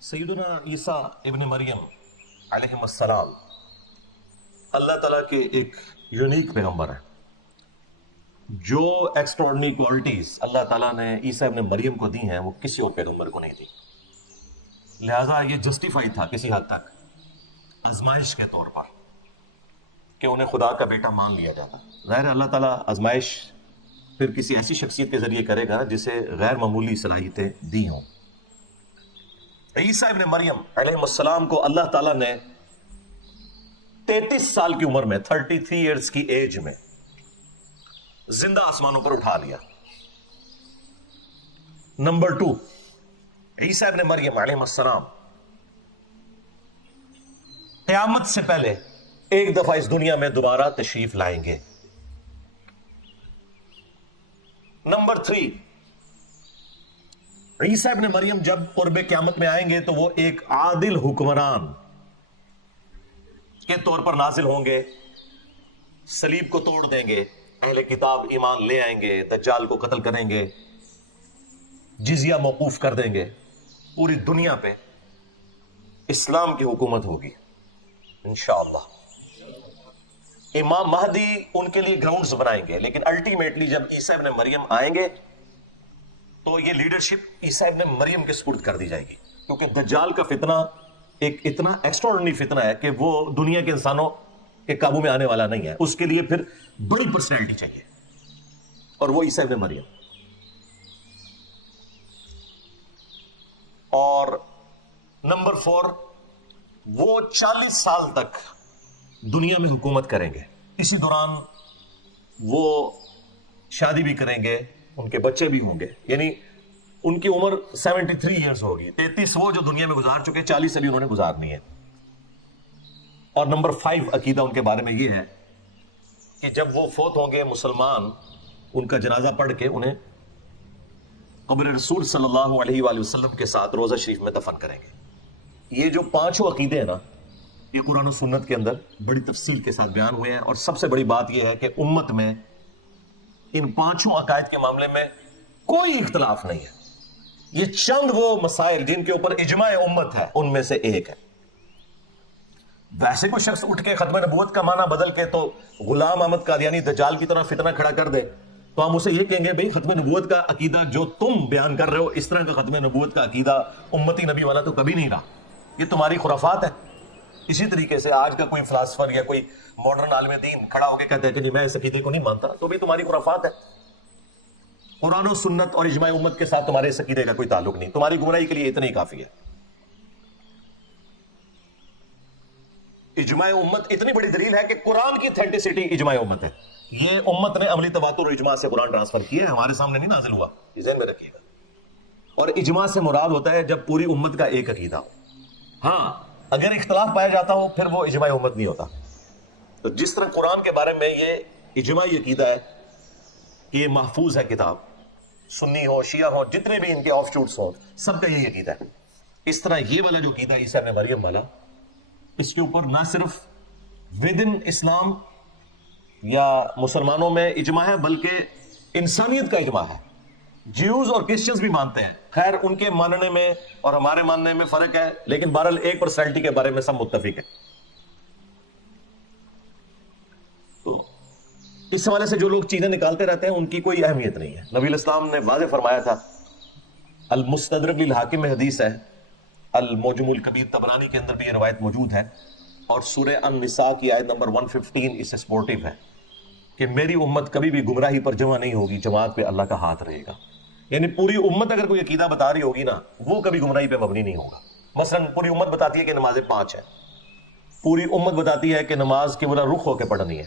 سیدنا عیسیٰ ابن مریم علیہ السلام اللہ تعالیٰ کے ایک یونیک پیغمبر ہیں۔ جو ایکسٹراڈنری کوالٹیز اللہ تعالیٰ نے عیسیٰ ابن مریم کو دی ہیں وہ کسی اور پیغمبر کو نہیں دی، لہٰذا یہ جسٹیفائی تھا کسی حد تک آزمائش کے طور پر کہ انہیں خدا کا بیٹا مان لیا جاتا۔ ظاہر ہے اللہ تعالیٰ آزمائش پھر کسی ایسی شخصیت کے ذریعے کرے گا جسے غیر معمولی صلاحیتیں دی ہوں۔ عیسیٰ ابن مریم علیہ السلام کو اللہ تعالیٰ نے 33 سال کی عمر میں 33 ایئرز کی ایج میں زندہ آسمانوں پر اٹھا لیا۔ نمبر 2، عیسیٰ ابن مریم علیہ السلام قیامت سے پہلے ایک دفعہ اس دنیا میں دوبارہ تشریف لائیں گے۔ نمبر 3، عیسیٰ ابن مریم جب قرب قیامت میں آئیں گے تو وہ ایک عادل حکمران کے طور پر نازل ہوں گے، صلیب کو توڑ دیں گے، اہل کتاب ایمان لے آئیں گے، دجال کو قتل کریں گے، جزیہ موقوف کر دیں گے، پوری دنیا پہ اسلام کی حکومت ہوگی انشاءاللہ۔ امام مہدی ان کے لیے گراؤنڈز بنائیں گے، لیکن الٹیمیٹلی جب عیسیٰ ابن مریم آئیں گے تو یہ لیڈرشپ عیسیٰ ابن مریم کے سپرد کر دی جائے گی، کیونکہ دجال کا فتنہ ایک اتنا ایکسٹراڈنری فتنہ ہے کہ وہ دنیا کے انسانوں کے قابو میں آنے والا نہیں ہے، اس کے لیے پھر بڑی پرسنالٹی چاہیے، اور وہ عیسیٰ ابن مریم۔ اور نمبر 4، وہ 40 سال تک دنیا میں حکومت کریں گے، اسی دوران وہ شادی بھی کریں گے، ان کے بچے بھی ہوں گے، یعنی ان کی عمر 73 ایئرز ہوگی، 33 وہ جو دنیا میں گزار چکے، 40 ابھی انہوں نے گزارنی ہے۔ اور نمبر 5 عقیدہ ان کے بارے میں یہ ہے کہ جب وہ فوت ہوں گے مسلمان ان کا جنازہ پڑھ کے انہیں قبر رسول صلی اللہ علیہ وآلہ وسلم کے ساتھ روضہ شریف میں دفن کریں گے۔ یہ جو 5 عقیدے ہیں نا، یہ قرآن و سنت کے اندر بڑی تفصیل کے ساتھ بیان ہوئے ہیں، اور سب سے بڑی بات یہ ہے کہ امت میں ان 5 عقائد کے معاملے میں کوئی اختلاف نہیں ہے۔ یہ چند وہ مسائل جن کے اوپر اجماع امت ہے ان میں سے ایک ہے۔ ویسے کوئی شخص اٹھ کے ختم نبوت کا معنی بدل کے تو غلام احمد قادیانی دجال کی طرح فتنہ کھڑا کر دے تو ہم اسے یہ کہیں گے بھئی ختم نبوت کا عقیدہ جو تم بیان کر رہے ہو، اس طرح کا ختم نبوت کا عقیدہ امتی نبی والا تو کبھی نہیں رہا، یہ تمہاری خرافات ہے۔ اسی طریقے سے آج کا کوئی فلاسفر یا کوئی ماڈرن عالم دین کھڑا ہو کے کہتے ہیں کہ جی میں اس عقیدے کو نہیں مانتا، تو بھی تمہاری خرافات ہے۔ قرآن و سنت اور اجماع امت کے ساتھ تمہارے اس عقیدے کا کوئی تعلق نہیں، تمہاری گمراہی کے لیے اتنا ہی کافی ہے۔ اجماع امت اتنی بڑی دلیل ہے کہ قرآن کی اتھینٹسٹی اجماع امت ہے۔ یہ امت نے عملی تواتر اور اجماع سے قرآن ٹرانسفر کیا ہے، ہمارے سامنے نہیں نازل ہوا، یہ ذہن میں رکھیے گا۔ اور اجماع سے مراد ہوتا ہے جب پوری امت کا ایک عقیدہ ہو۔ ہاں اگر اختلاف پایا جاتا ہو پھر وہ اجماع امت نہیں ہوتا۔ تو جس طرح قرآن کے بارے میں یہ اجماعی عقیدہ ہے کہ یہ محفوظ ہے کتاب، سنی ہو شیعہ ہو جتنے بھی ان کے آف شوٹس ہوں سب کا یہی عقیدہ ہے، اس طرح یہ والا جو عقیدہ عیسیٰ ابن مریم والا، اس کے اوپر نہ صرف ود ان اسلام یا مسلمانوں میں اجماع ہے بلکہ انسانیت کا اجماع ہے۔ جیوز اور کرسچنز بھی مانتے ہیں، خیر ان کے ماننے میں اور ہمارے ماننے میں فرق ہے، لیکن بہرحال ایک پرسنالٹی کے بارے میں سب متفق ہیں۔ تو اس حوالے سے جو لوگ چیزیں نکالتے رہتے ہیں ان کی کوئی اہمیت نہیں ہے۔ نبی الاسلام نے واضح فرمایا تھا، المستدرک للحاکم میں حدیث ہے، المعجم الکبیر طبرانی کے اندر بھی یہ روایت موجود ہے، اور سورہ النساء کی آیت نمبر 115 اس سے سپورٹیو ہے کہ میری امت کبھی بھی گمراہی پر جمع نہیں ہوگی، جماعت پہ اللہ کا ہاتھ رہے گا۔ یعنی پوری امت اگر کوئی عقیدہ بتا رہی ہوگی نا وہ کبھی گمراہی پہ مبنی نہیں ہوگا۔ مثلا پوری امت بتاتی ہے کہ نمازیں 5 ہیں، پوری امت بتاتی ہے کہ نماز قبلہ رخ ہو کے پڑھنی ہے،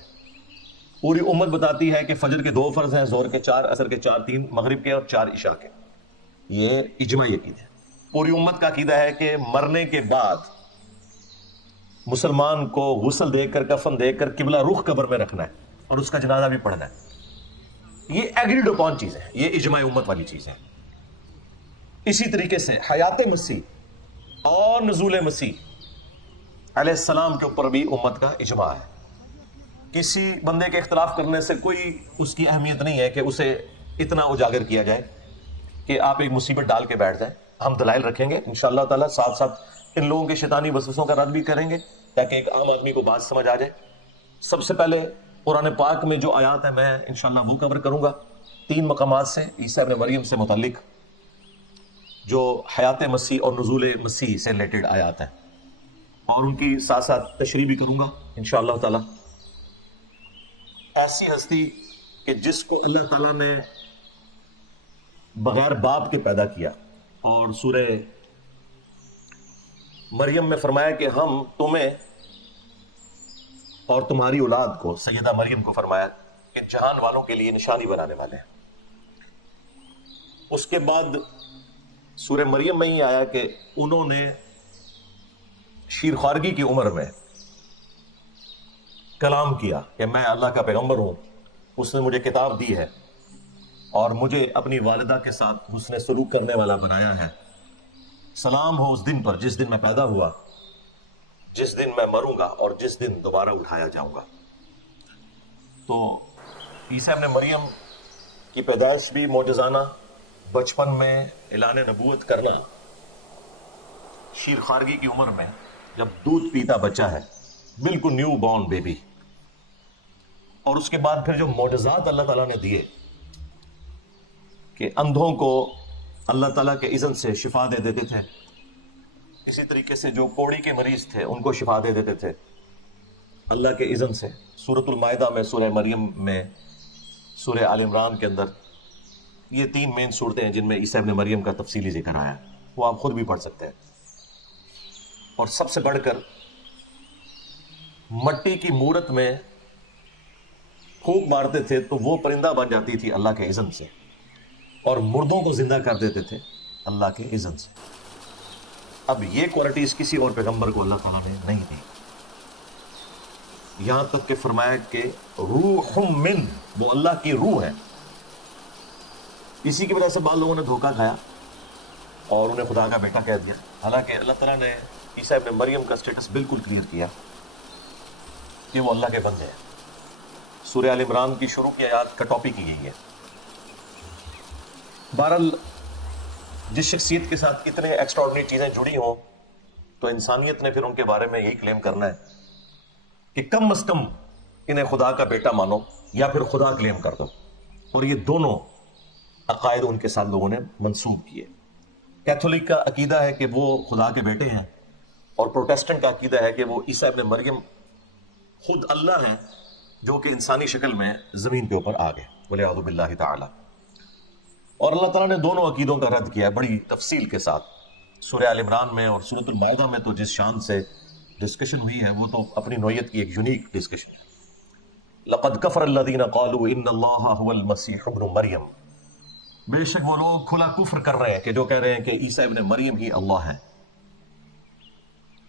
پوری امت بتاتی ہے کہ فجر کے 2 فرض ہیں، ظہر کے 4، عصر کے 4، 3 مغرب کے اور 4 عشاء کے۔ یہ اجماعی عقیدہ ہے۔ پوری امت کا عقیدہ ہے کہ مرنے کے بعد مسلمان کو غسل دے کر کفن دے کر قبلہ رخ قبر میں رکھنا ہے اور اس کا جنازہ بھی پڑھنا ہے۔ یہ ایگریڈ اپون چیز ہے، یہ اجماع امت والی چیز ہے۔ اسی طریقے سے حیات مسیح اور نزول مسیح علیہ السلام کے اوپر بھی امت کا اجماع ہے۔ کسی بندے کے اختلاف کرنے سے کوئی اس کی اہمیت نہیں ہے کہ اسے اتنا اجاگر کیا جائے کہ آپ ایک مصیبت ڈال کے بیٹھ جائیں۔ ہم دلائل رکھیں گے انشاءاللہ تعالیٰ، ساتھ ساتھ ان لوگوں کے شیطانی وسوسوں کا رد بھی کریں گے تاکہ ایک عام آدمی کو بات سمجھ آ جائے۔ سب سے پہلے قرآن پاک میں جو آیات ہیں میں انشاءاللہ وہ کور کروں گا 3 مقامات سے عیسیٰ ابن مریم سے متعلق، جو حیات مسیح اور نزول مسیح سے ریلیٹڈ آیات ہیں، اور ان کی ساتھ ساتھ تشریح بھی کروں گا انشاءاللہ تعالیٰ۔ ایسی ہستی کہ جس کو اللہ تعالیٰ نے بغیر باپ کے پیدا کیا، اور سورہ مریم میں فرمایا کہ ہم تمہیں اور تمہاری اولاد کو، سیدہ مریم کو فرمایا کہ جہان والوں کے لیے نشانی بنانے والے ہیں۔ اس کے بعد سورہ مریم میں ہی آیا کہ انہوں نے شیر خوارگی کی عمر میں کلام کیا کہ میں اللہ کا پیغمبر ہوں، اس نے مجھے کتاب دی ہے اور مجھے اپنی والدہ کے ساتھ حسن سلوک کرنے والا بنایا ہے۔ سلام ہو اس دن پر جس دن میں پیدا ہوا، جس دن میں مروں گا اور جس دن دوبارہ اٹھایا جاؤں گا۔ تو عیسیٰ ابن مریم کی پیدائش بھی معجزانہ، بچپن میں اعلان نبوت کرنا، شیر خوارگی کی عمر میں جب دودھ پیتا بچہ ہے، بالکل نیو بورن بیبی، اور اس کے بعد پھر جو معجزات اللہ تعالیٰ نے دیے کہ اندھوں کو اللہ تعالیٰ کے اذن سے شفا دے دیتے تھے، اسی طریقے سے جو کوڑی کے مریض تھے ان کو شفا دے دیتے تھے اللہ کے اذن سے۔ سورۃ المائدہ میں، سورہ مریم میں، سورہ آل عمران کے اندر یہ 3 مین صورتیں ہیں جن میں عیسیٰ ابن مریم کا تفصیلی ذکر آیا ہے، وہ آپ خود بھی پڑھ سکتے ہیں۔ اور سب سے بڑھ کر مٹی کی مورت میں پھونک مارتے تھے تو وہ پرندہ بن جاتی تھی اللہ کے اذن سے، اور مردوں کو زندہ کر دیتے تھے اللہ کے اذن سے۔ اب یہ کوالٹیز کسی اور پیغمبر کو اللہ تعالیٰ نے نہیں دی، یہاں تک کہ فرمایا کہ روح من، وہ اللہ کی روح ہے۔ اسی کی وجہ سے بعض لوگوں نے دھوکہ کھایا اور انہیں خدا کا بیٹا کہہ دیا، حالانکہ اللہ تعالیٰ نے عیسیٰ ابن مریم کا سٹیٹس بالکل کلیئر کیا کہ وہ اللہ کے بندے ہیں۔ سورہ آل عمران کی شروع کی آیات کا ٹاپک کی گئی ہے۔ بہرحال جس شخصیت کے ساتھ اتنے ایکسٹراڈنری چیزیں جڑی ہوں تو انسانیت نے پھر ان کے بارے میں یہی کلیم کرنا ہے کہ کم از کم انہیں خدا کا بیٹا مانو یا پھر خدا کلیم کر دو، اور یہ دونوں عقائد ان کے ساتھ لوگوں نے منسوب کیے۔ کیتھولک کا عقیدہ ہے کہ وہ خدا کے بیٹے ہیں، اور پروٹیسٹنٹ کا عقیدہ ہے کہ وہ عیسیٰ ابن مریم خود اللہ ہیں جو کہ انسانی شکل میں زمین کے اوپر آ گئے، والعیاذ باللہ تعالی۔ اور اللہ تعالیٰ نے دونوں عقیدوں کا رد کیا ہے بڑی تفصیل کے ساتھ۔ سورہ آل عمران میں اور سورۃ المائدہ میں تو جس شان سے ڈسکشن ہوئی ہے وہ تو اپنی نوعیت کی ایک یونیک ڈسکشن ہے۔ لقد کفر الذین قالوا ان اللہ هو المسیح ابن مریم، بے شک وہ لوگ کھلا کفر کر رہے ہیں کہ جو کہہ رہے ہیں کہ عیسیٰ ابن مریم ہی اللہ ہے۔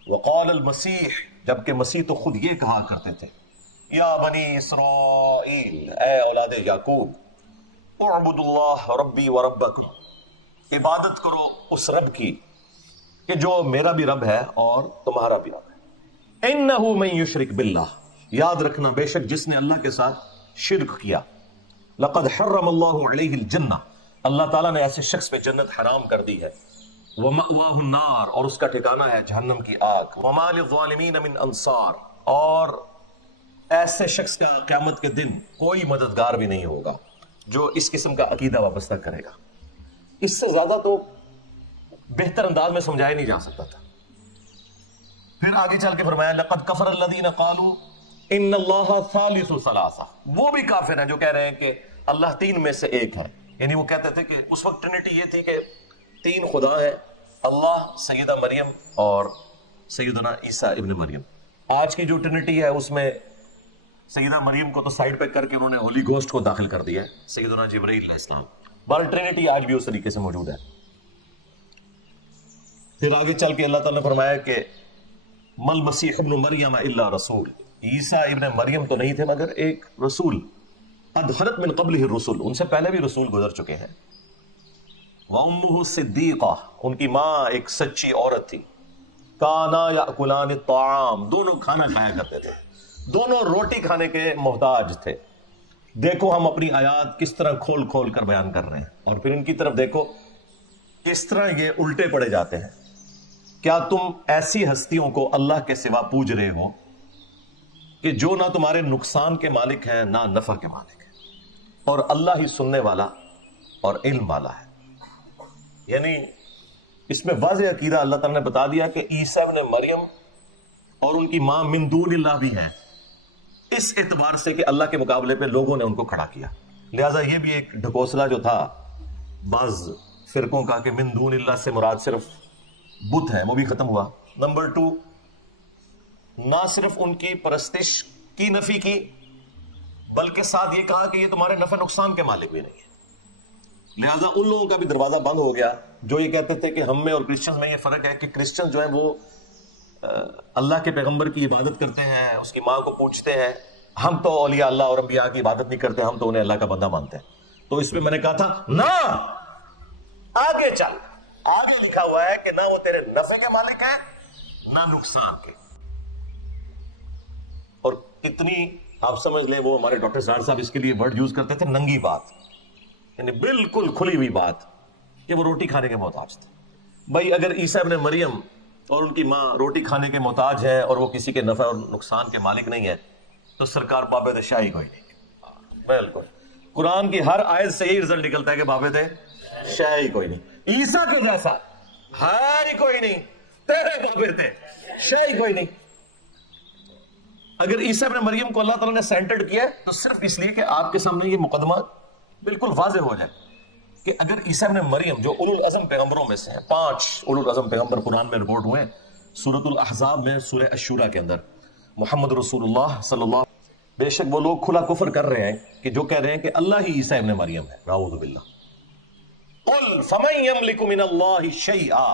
وقال المسیح، جبکہ مسیح تو خود یہ کہا کرتے تھے، یا بنی اسرائیل، اے اولاد یعقوب، اعبدوا اللہ ربی و ربکم، عبادت کرو اس رب کی کہ جو میرا بھی رب ہے اور تمہارا بھی رب ہے۔ انہ من یشرک باللہ، یاد رکھنا بے شک جس نے اللہ کے ساتھ شرک کیا، لقد حرم اللہ علیہ الجنہ، اللہ تعالیٰ نے ایسے شخص پہ جنت حرام کر دی ہے، ومأواہ النار، اور اس کا ٹھکانہ ہے جہنم کی آگ، وما للظالمین من انصار، اور ایسے شخص کا قیامت کے دن کوئی مددگار بھی نہیں ہوگا جو اس قسم کا عقیدہ وابستہ کرے گا۔ اس سے زیادہ تو بہتر انداز میں سمجھایا نہیں جا سکتا تھا۔ پھر آگے چل کے فرمایا لقد کفر الذین قالوا ان اللہ ثالث ثلاثہ، وہ بھی کافر ہیں جو کہہ رہے ہیں کہ اللہ 3 میں سے ایک ہے، یعنی وہ کہتے تھے کہ اس وقت ٹرینٹی یہ تھی کہ 3 خدا ہے، اللہ، سیدہ مریم اور سیدنا عیسیٰ ابن مریم۔ آج کی جو ٹرینٹی ہے اس میں سیدہ مریم کو تو سائڈ پہ کر کے انہوں نے ہولی گوسٹ کو داخل کر دیا ہے، سیدنا جبرائیل علیہ السلام۔ بہرحال ٹرینٹی آج بھی اس طریقے سے موجود ہے۔ پھر آگے چل کے اللہ تعالیٰ نے فرمایا کہ مل مسیح ابن مریم الا رسول، عیسیٰ ابن مریم تو نہیں تھے مگر ایک رسول، قد خلت من قبلہ الرسل، ان سے پہلے بھی رسول گزر چکے ہیں، وامہ صدیقہ، ان کی ماں ایک سچی عورت تھی، کانا یاکلان الطعام، دونوں کھانا کھایا کرتے تھے، دونوں روٹی کھانے کے محتاج تھے۔ دیکھو ہم اپنی آیات کس طرح کھول کھول کر بیان کر رہے ہیں، اور پھر ان کی طرف دیکھو اس طرح یہ الٹے پڑے جاتے ہیں. کیا تم ایسی ہستیوں کو اللہ کے سوا پوج رہے ہو کہ جو نہ تمہارے نقصان کے مالک ہیں نہ نفع کے مالک ہیں, اور اللہ ہی سننے والا اور علم والا ہے. یعنی اس میں واضح عقیدہ اللہ تعالیٰ نے بتا دیا کہ عیسیٰ ابن مریم اور ان کی ماں من دون اللہ بھی ہیں, اس اعتبار سے کہ اللہ کے مقابلے پہ لوگوں نے ان کو کھڑا کیا. لہٰذا یہ بھی ایک ڈھکوسلا جو تھا بعض فرقوں کا کہ من دون اللہ سے مراد صرف بت ہے, وہ بھی ختم ہوا. نمبر 2, نہ صرف ان کی پرستش کی نفی کی بلکہ ساتھ یہ کہا کہ یہ تمہارے نفع نقصان کے مالک بھی نہیں ہے. لہٰذا ان لوگوں کا بھی دروازہ بند ہو گیا جو یہ کہتے تھے کہ ہم میں اور کرسچنز میں یہ فرق ہے کہ کرسچن جو ہیں وہ اللہ کے پیغمبر کی عبادت کرتے ہیں, اس کی ماں کو پوچھتے ہیں. ہم تو اولیاء اللہ اور انبیاء کی عبادت نہیں کرتے, ہم تو انہیں اللہ کا بندہ مانتے ہیں. تو اس پہ میں نے کہا تھا نہ, آگے چل, آگے لکھا ہوا ہے کہ نہ وہ تیرے نفع کے مالک ہیں نہ نقصان کے. اور کتنی آپ سمجھ لیں, وہ ہمارے ڈاکٹر زہر صاحب اس کے لیے ورڈ یوز کرتے تھے ننگی بات, یعنی بالکل کھلی ہوئی بات کہ وہ روٹی کھانے کے محتاج تھے. بھائی اگر عیسیٰ ابن مریم اور ان کی ماں روٹی کھانے کے محتاج ہے اور وہ کسی کے نفع اور نقصان کے مالک نہیں ہے تو سرکار بابت شاہی کوئی نہیں. بالکل قرآن کی ہر آیت سے یہی رزلٹ نکلتا ہے کہ بابت شاہی کوئی نہیں. عیسیٰ کے جیسا ہے ہی کوئی نہیں, تیرے بابت شاہی کوئی نہیں. اگر عیسیٰ ابن مریم کو اللہ تعالیٰ نے سینٹرڈ کیا تو صرف اس لیے کہ آپ کے سامنے یہ مقدمہ بالکل واضح ہو جائے کہ اگر عیسیٰ ابن مریم جو اولو العزم پیغمبروں میں سے ہیں, 5 اولو العزم پیغمبر قرآن میں رپورٹ ہوئے, سورۃ الاحزاب میں سورہ الشورى کے اندر محمد رسول اللہ صلی اللہ علیہ وسلم, بے شک وہ لوگ کھلا کفر کر رہے ہیں کہ جو کہہ رہے ہیں کہ اللہ ہی عیسیٰ ابن مریم ہے. اعوذ باللہ. قل فمن یملک من اللہ شیئا,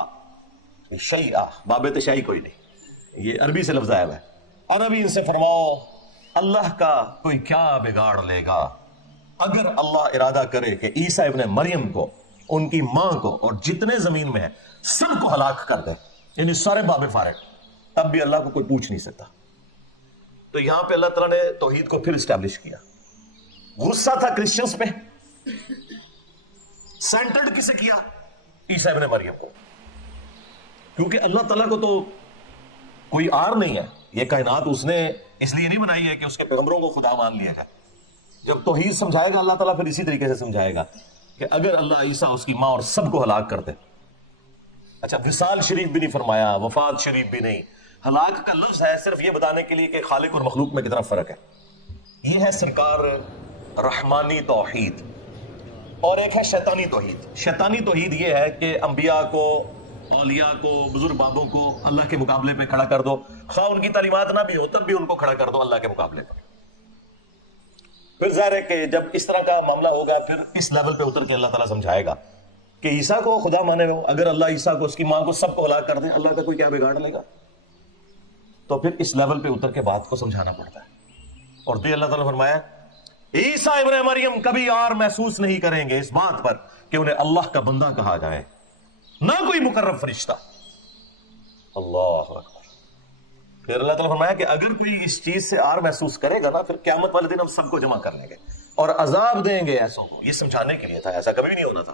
شیئا بابت شیئی کوئی نہیں, یہ عربی سے لفظ آیا ہوا ہے. اور نبی ان سے فرماؤ اللہ کا کوئی کیا بگاڑ لے گا اگر اللہ ارادہ کرے کہ عیسیٰ ابن مریم کو, ان کی ماں کو اور جتنے زمین میں ہیں سب کو ہلاک کر دے, یعنی سارے باب فارغ, تب بھی اللہ کو کوئی پوچھ نہیں سکتا. تو یہاں پہ اللہ تعالیٰ نے توحید کو پھر اسٹیبلش کیا. غصہ تھا کرسچنز پہ, سینٹرڈ کسے کیا؟ عیسیٰ ابن مریم کو, کیونکہ اللہ تعالیٰ کو تو کوئی آر نہیں ہے. یہ کائنات اس نے اس لیے نہیں بنائی ہے کہ اس کے پیغمبروں کو خدا مان لیا جائے. جب توحید سمجھائے گا اللہ تعالیٰ پھر اسی طریقے سے سمجھائے گا کہ اگر اللہ عیسیٰ اس کی ماں اور سب کو ہلاک کرتے. اچھا وصال شریف بھی نہیں فرمایا, وفات شریف بھی نہیں. ہلاک کا لفظ ہے صرف یہ بتانے کے لیے کہ خالق اور مخلوق میں کتنا فرق ہے. یہ ہے سرکار رحمانی توحید, اور ایک ہے شیطانی توحید. شیطانی توحید یہ ہے کہ انبیاء کو, اولیاء کو, بزرگ بابوں کو اللہ کے مقابلے پہ کھڑا کر دو, خواہ ان کی تعلیمات نہ بھی ہو تب بھی ان کو کھڑا کر دو اللہ کے مقابلے پر. پھر ظاہر ہے کہ جب اس طرح کا معاملہ ہوگا پھر اس لیول پہ اتر کے اللہ تعالیٰ سمجھائے گا کہ عیسیٰ کو خدا مانے ہو, اگر اللہ عیسیٰ کو, اس کی ماں کو, سب کو ہلاک کر دیں, اللہ کا کوئی کیا بگاڑ لے گا. تو پھر اس لیول پہ اتر کے بات کو سمجھانا پڑتا ہے. اور دے اللہ تعالیٰ نے فرمایا عیسیٰ ابن مریم کبھی آر محسوس نہیں کریں گے اس بات پر کہ انہیں اللہ کا بندہ کہا جائے, نہ کوئی مقرب فرشتہ. اللہ اکبر. پھر اللہ تعالیٰ نے فرمایا کہ اگر کوئی اس چیز سے آر محسوس کرے گا نا, پھر قیامت والے دن ہم سب کو جمع کر لیں گے اور عذاب دیں گے ایسوں کو. یہ سمجھانے کے لیے تھا, ایسا کبھی نہیں ہونا تھا.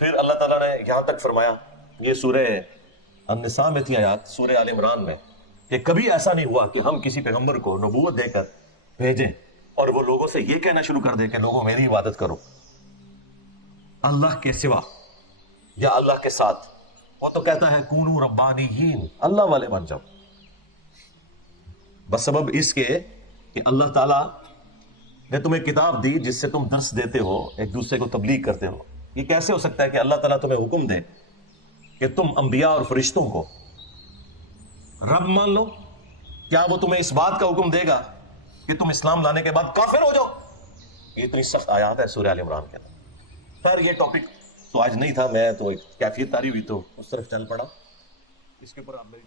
پھر اللہ تعالیٰ نے یہاں تک فرمایا, یہ سورہ النساء میں تھی آیات, سورہ آل عمران میں, کہ کبھی ایسا نہیں ہوا کہ ہم کسی پیغمبر کو نبوت دے کر بھیجیں اور وہ لوگوں سے یہ کہنا شروع کر دے کہ لوگوں میری عبادت کرو اللہ کے سوا یا اللہ کے ساتھ. وہ تو کہتا ہے کونو ربانیین, اللہ والے بن جاؤ. بس سبب اس کے کہ اللہ تعالیٰ نے تمہیں کتاب دی جس سے تم درس دیتے ہو, ایک دوسرے کو تبلیغ کرتے ہو. یہ کیسے ہو سکتا ہے کہ اللہ تعالیٰ تمہیں حکم دے کہ تم انبیاء اور فرشتوں کو رب مان لو؟ کیا وہ تمہیں اس بات کا حکم دے گا کہ تم اسلام لانے کے بعد کافر ہو جاؤ؟ یہ اتنی سخت آیات ہے سورہ آل عمران کے اندر. پر یہ ٹاپک تو آج نہیں تھا, میں تو ایک کیفیت تاری ہوئی تو اس طرف چل پڑا. اس کے اوپر آپ میری